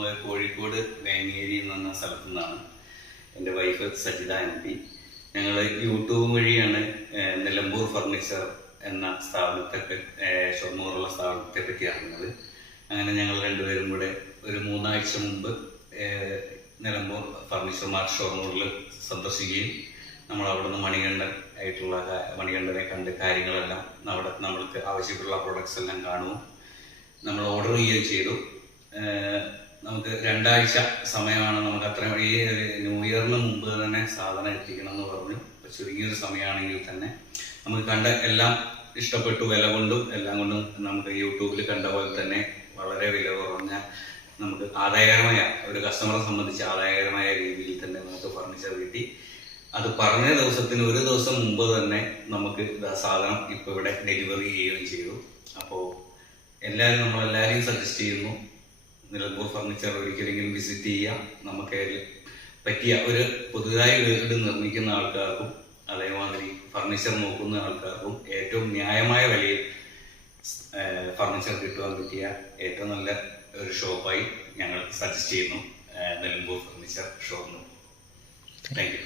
നമ്മൾ കോഴിക്കോട് വേങ്ങേരി എന്ന സ്ഥലത്തു നിന്നാണ്. എൻ്റെ വൈഫ് സജിത MP. ഞങ്ങൾ യൂട്യൂബ് വഴിയാണ് നിലമ്പൂർ ഫർണിച്ചർ എന്ന സ്ഥാപനത്തെ ഷൊർണൂറുള്ള സ്ഥാപനത്തെ പറ്റി അറിഞ്ഞത്. അങ്ങനെ ഞങ്ങൾ രണ്ടുപേരും കൂടെ ഒരു 3 ആഴ്ച മുമ്പ് നിലമ്പൂർ ഫർണിച്ചർ മാർട്ട് ഷൊർണൂറിൽ സന്ദർശിക്കുകയും നമ്മൾ അവിടുന്ന് മണികണ്ഠനെ കണ്ട് കാര്യങ്ങളെല്ലാം നമ്മൾക്ക് ആവശ്യമുള്ള പ്രൊഡക്ട്സ് എല്ലാം കാണുകയും നമ്മൾ ഓർഡർ ചെയ്യുകയും ചെയ്തു. നമുക്ക് 2 ആഴ്ച സമയമാണ്. നമുക്ക് അത്രയും ഈ ന്യൂ ഇയറിന് മുമ്പ് തന്നെ സാധനം എത്തിക്കണം എന്ന് പറഞ്ഞു. ചുരുങ്ങിയൊരു സമയമാണെങ്കിൽ തന്നെ നമുക്ക് കണ്ട എല്ലാം ഇഷ്ടപ്പെട്ടു. വില കൊണ്ടും എല്ലാം കൊണ്ടും നമുക്ക് യൂട്യൂബിൽ കണ്ട പോലെ തന്നെ വളരെ വില കുറഞ്ഞ, നമുക്ക് ആദായകരമായ, ഒരു കസ്റ്റമറെ സംബന്ധിച്ച് ആദായകരമായ രീതിയിൽ തന്നെ നമുക്ക് ഫർണിച്ചർ കിട്ടി. അത് പറഞ്ഞ ദിവസത്തിന് 1 ദിവസം മുമ്പ് തന്നെ നമുക്ക് സാധനം ഇപ്പോൾ ഇവിടെ ഡെലിവറി ചെയ്യുകയും ചെയ്തു. അപ്പോൾ നമ്മളെല്ലാവരെയും സജസ്റ്റ് ചെയ്യുന്നു, നിലമ്പൂർ ഫർണിച്ചർ ഒരിക്കലെങ്കിലും വിസിറ്റ് ചെയ്യുക. നമുക്ക് പറ്റിയ ഒരു പുതുതായി വീട് നിർമ്മിക്കുന്ന ആൾക്കാർക്കും അതേമാതിരി ഫർണിച്ചർ നോക്കുന്ന ആൾക്കാർക്കും ഏറ്റവും ന്യായമായ വിലയിൽ ഫർണിച്ചർ കിട്ടുവാൻ പറ്റിയ ഏറ്റവും നല്ല ഒരു ഷോപ്പായി ഞങ്ങൾ സജസ്റ്റ് ചെയ്യുന്നു Nilambur furniture shop. Thank you.